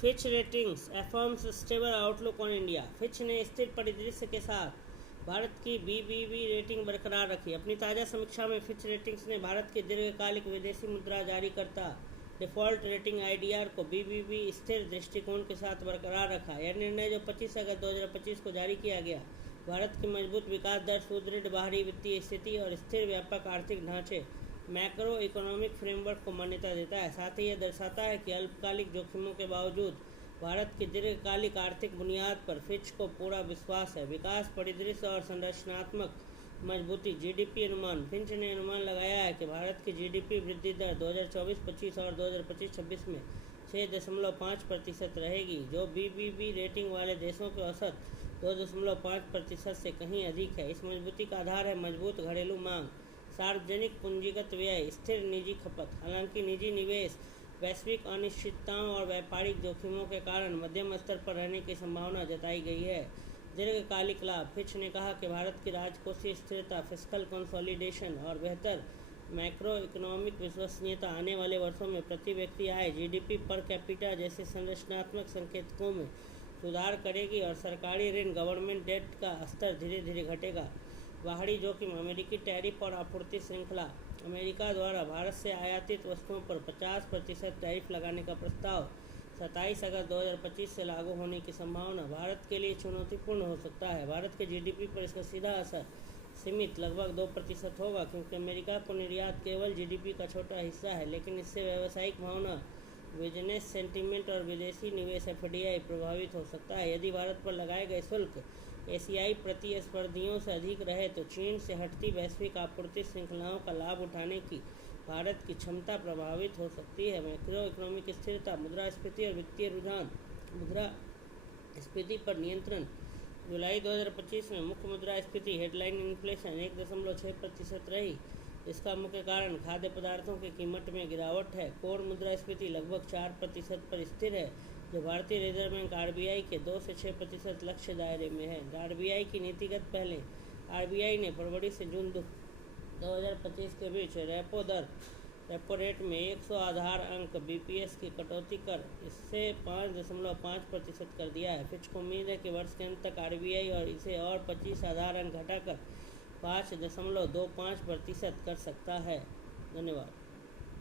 Fitch ratings affirms stable outlook on India. Fitch ने स्थिर परिदृश्य के साथ भारत की बीबीबी रेटिंग बरकरार रखी। अपनी ताज़ा समीक्षा में फिच रेटिंग्स ने भारत के दीर्घकालिक विदेशी मुद्रा जारीकर्ता डिफ़ॉल्ट रेटिंग आईडीआर को बीबीबी स्थिर दृष्टिकोण के साथ बरकरार रखा। यह निर्णय, जो 25 अगस्त 2025 को जारी किया गया, भारत की मजबूत विकास दर, सुदृढ़ बाहरी वित्तीय स्थिति और स्थिर व्यापक आर्थिक ढांचे मैक्रो इकोनॉमिक फ्रेमवर्क को मान्यता देता है। साथ ही यह दर्शाता है कि अल्पकालिक जोखिमों के बावजूद भारत की दीर्घकालिक आर्थिक बुनियाद पर फिच को पूरा विश्वास है। विकास परिदृश्य और संरचनात्मक मजबूती। जीडीपी अनुमान। फिच ने अनुमान लगाया है कि भारत की जीडीपी वृद्धि दर 2024-25 और 2025-26 में 6.5% रहेगी, जो बीबीबी रेटिंग वाले देशों के औसत 2.5% से कहीं अधिक है। इस मजबूती का आधार है मजबूत घरेलू मांग, सार्वजनिक पूंजीगत व्यय, स्थिर निजी खपत। हालांकि निजी निवेश वैश्विक अनिश्चितताओं और व्यापारिक जोखिमों के कारण मध्यम स्तर पर रहने की संभावना जताई गई है। दीर्घकालिक लाभ। फिच ने कहा कि भारत की राजकोषीय स्थिरता, फिस्कल कंसोलिडेशन और बेहतर मैक्रो इकोनॉमिक विश्वसनीयता आने वाले वर्षों में प्रति व्यक्ति आय, जीडीपी पर कैपिटा जैसे संरचनात्मक संकेतकों में सुधार करेगी और सरकारी ऋण, गवर्नमेंट डेट का स्तर धीरे धीरे घटेगा। बाहरी जोखिम। अमेरिकी टैरिफ और आपूर्ति श्रृंखला। अमेरिका द्वारा भारत से आयातित वस्तुओं पर 50% टैरिफ लगाने का प्रस्ताव 27 अगस्त 2025 से लागू होने की संभावना भारत के लिए चुनौतीपूर्ण हो सकता है। भारत के जीडीपी पर इसका सीधा असर सीमित, लगभग 2% होगा, क्योंकि अमेरिका को निर्यात केवल जीडीपी का छोटा हिस्सा है, लेकिन इससे व्यावसायिक भावना, बिजनेस सेंटीमेंट और विदेशी निवेश एफडीआई प्रभावित हो सकता है। यदि भारत पर लगाए गए शुल्क एशियाई प्रतिस्पर्धियों से अधिक रहे तो चीन से हटती वैश्विक आपूर्ति श्रृंखलाओं का लाभ उठाने की भारत की क्षमता प्रभावित हो सकती है। मैक्रो इकोनॉमिक स्थिरता, मुद्रास्फीति और वित्तीय रुझान। मुद्रास्फीति पर नियंत्रण। जुलाई 2025 में मुख्य मुद्रास्फीति हेडलाइन इन्फ्लेशन 1.6% रही। इसका मुख्य कारण खाद्य पदार्थों की कीमत में गिरावट है। कोर मुद्रास्फीति लगभग 4% पर स्थिर है, जो भारतीय रिजर्व बैंक आरबीआई के 2 से 6% लक्ष्य दायरे में है। आरबीआई की नीतिगत पहले। आरबीआई ने फरवरी से जून 2025 के बीच रेपो रेट में 100 आधार अंक बीपीएस की कटौती कर इससे 5.5% कर दिया है। फिच को उम्मीद है कि वर्ष के अंत तक आरबीआई और इसे और 25 आधार अंक घटाकर 5.25% कर सकता है। धन्यवाद।